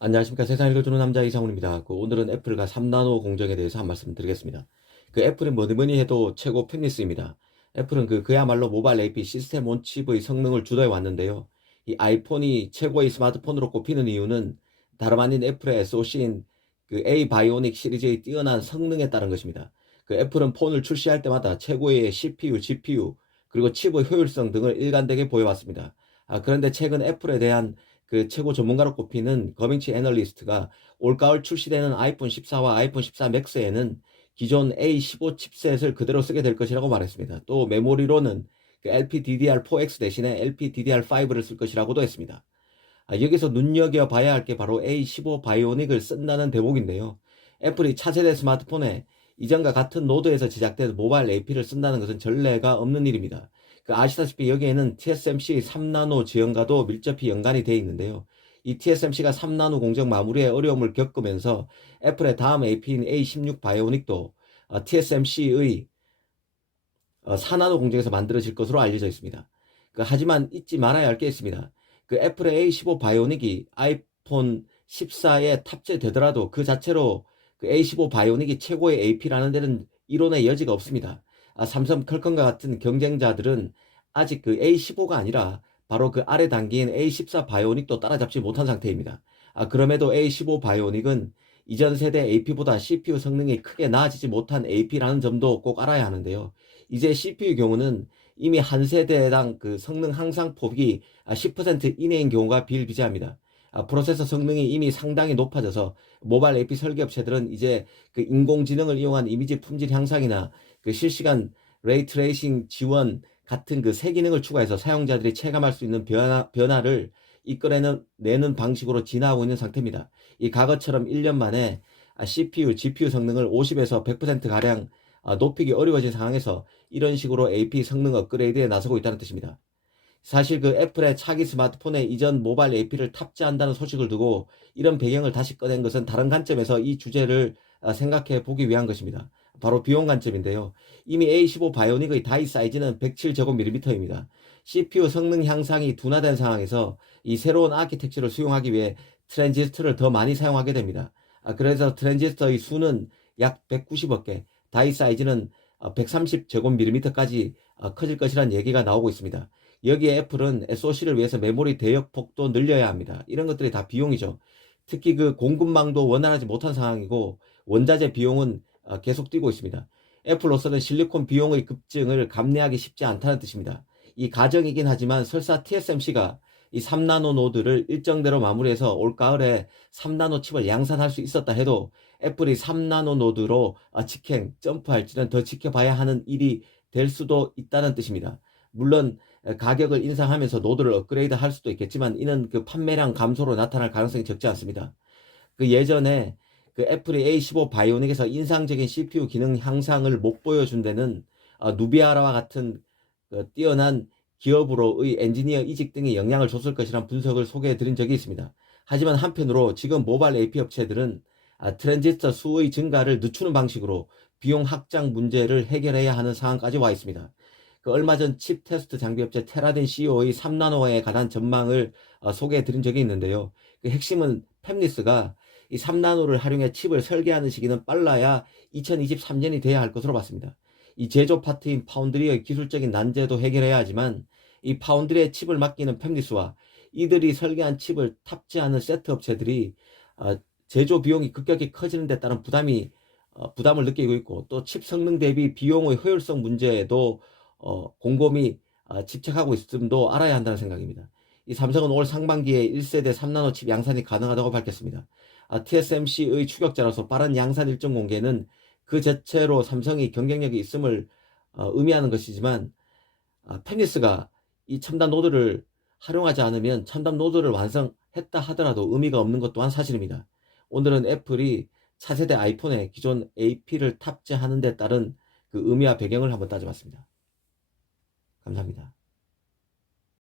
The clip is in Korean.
안녕하십니까. 세상을 읽어주는 남자 이상훈입니다. 오늘은 애플과 3나노 공정에 대해서 한 말씀 드리겠습니다. 애플은 뭐니 해도 최고 팹리스입니다. 애플은 그야말로 모바일 AP 시스템 온 칩의 성능을 주도해 왔는데요. 이 아이폰이 최고의 스마트폰으로 꼽히는 이유는 다름 아닌 애플의 SoC인 A 바이오닉 시리즈의 뛰어난 성능에 따른 것입니다. 애플은 폰을 출시할 때마다 최고의 CPU, GPU, 그리고 칩의 효율성 등을 일관되게 보여왔습니다. 그런데 최근 애플에 대한 최고 전문가로 꼽히는 거밍치 애널리스트가 올가을 출시되는 아이폰 14와 아이폰 14 맥스에는 기존 A15 칩셋을 그대로 쓰게 될 것이라고 말했습니다. 또 메모리로는 LPDDR4X 대신에 LPDDR5를 쓸 것이라고도 했습니다. 여기서 눈여겨봐야 할 게 바로 A15 바이오닉을 쓴다는 대목인데요. 애플이 차세대 스마트폰에 이전과 같은 노드에서 제작된 모바일 AP를 쓴다는 것은 전례가 없는 일입니다. 아시다시피 여기에는 TSMC 3나노 지원과도 밀접히 연관이 되어 있는데요. 이 TSMC가 3나노 공정 마무리에 어려움을 겪으면서 애플의 다음 AP인 A16 바이오닉도 TSMC의 4나노 공정에서 만들어질 것으로 알려져 있습니다. 하지만 잊지 말아야 할 게 있습니다. 애플의 A15 바이오닉이 아이폰 14에 탑재되더라도 그 자체로 A15 바이오닉이 최고의 AP라는 데는 이론의 여지가 없습니다. 삼성 퀄컴과 같은 경쟁자들은 아직 A15가 아니라 바로 그 아래 단계인 A14 바이오닉도 따라잡지 못한 상태입니다. 그럼에도 A15 바이오닉은 이전 세대 AP보다 CPU 성능이 크게 나아지지 못한 AP라는 점도 꼭 알아야 하는데요. 이제 CPU의 경우는 이미 한 세대당 성능 향상폭이 10% 이내인 경우가 비일비재합니다. 프로세서 성능이 이미 상당히 높아져서 모바일 AP 설계업체들은 이제 인공지능을 이용한 이미지 품질 향상이나 실시간 레이트레이싱 지원 같은 새 기능을 추가해서 사용자들이 체감할 수 있는 변화를 이끌어내는 방식으로 진화하고 있는 상태입니다. 이 과거처럼 1년 만에 CPU, GPU 성능을 50에서 100%가량 높이기 어려워진 상황에서 이런 식으로 AP 성능 업그레이드에 나서고 있다는 뜻입니다. 사실 애플의 차기 스마트폰에 이전 모바일 AP를 탑재한다는 소식을 두고 이런 배경을 다시 꺼낸 것은 다른 관점에서 이 주제를 생각해 보기 위한 것입니다. 바로 비용 관점인데요. 이미 A15 바이오닉의 다이 사이즈는 107제곱밀리미터입니다. CPU 성능 향상이 둔화된 상황에서 이 새로운 아키텍처를 수용하기 위해 트랜지스터를 더 많이 사용하게 됩니다. 그래서 트랜지스터의 수는 약 190억 개, 다이 사이즈는 130제곱밀리미터까지 커질 것이라는 얘기가 나오고 있습니다. 여기에 애플은 SoC를 위해서 메모리 대역폭도 늘려야 합니다. 이런 것들이 다 비용이죠. 특히 공급망도 원활하지 못한 상황이고 원자재 비용은 계속 뛰고 있습니다. 애플로서는 실리콘 비용의 급증을 감내하기 쉽지 않다는 뜻입니다. 이 가정이긴 하지만 설사 TSMC가 이 3나노 노드를 일정대로 마무리해서 올가을에 3나노 칩을 양산할 수 있었다 해도 애플이 3나노 노드로 직행, 점프할지는 더 지켜봐야 하는 일이 될 수도 있다는 뜻입니다. 물론 가격을 인상하면서 노드를 업그레이드 할 수도 있겠지만 이는 판매량 감소로 나타날 가능성이 적지 않습니다. 예전에 애플이 A15 바이오닉에서 인상적인 CPU 기능 향상을 못 보여준 데는 누비아라와 같은 뛰어난 기업으로의 엔지니어 이직 등이 영향을 줬을 것이란 분석을 소개해 드린 적이 있습니다. 하지만 한편으로 지금 모바일 AP 업체들은 트랜지스터 수의 증가를 늦추는 방식으로 비용 확장 문제를 해결해야 하는 상황까지 와 있습니다. 얼마 전 칩 테스트 장비 업체 테라딘 CEO의 3나노에 관한 전망을 소개해 드린 적이 있는데요. 핵심은 팹리스가 이 3나노를 활용해 칩을 설계하는 시기는 빨라야 2023년이 돼야 할 것으로 봤습니다. 이 제조 파트인 파운드리의 기술적인 난제도 해결해야 하지만 이 파운드리의 칩을 맡기는 팹리스와 이들이 설계한 칩을 탑재하는 세트 업체들이 제조 비용이 급격히 커지는 데 따른 부담을 느끼고 있고 또 칩 성능 대비 비용의 효율성 문제에도 곰곰이 집착하고 있음도 알아야 한다는 생각입니다. 이 삼성은 올 상반기에 1세대 3나노 칩 양산이 가능하다고 밝혔습니다. TSMC의 추격자로서 빠른 양산 일정 공개는 그 자체로 삼성이 경쟁력이 있음을 의미하는 것이지만 팹리스가 이 첨단 노드를 활용하지 않으면 첨단 노드를 완성했다 하더라도 의미가 없는 것 또한 사실입니다. 오늘은 애플이 차세대 아이폰에 기존 AP를 탑재하는 데 따른 의미와 배경을 한번 따져봤습니다. 감사합니다.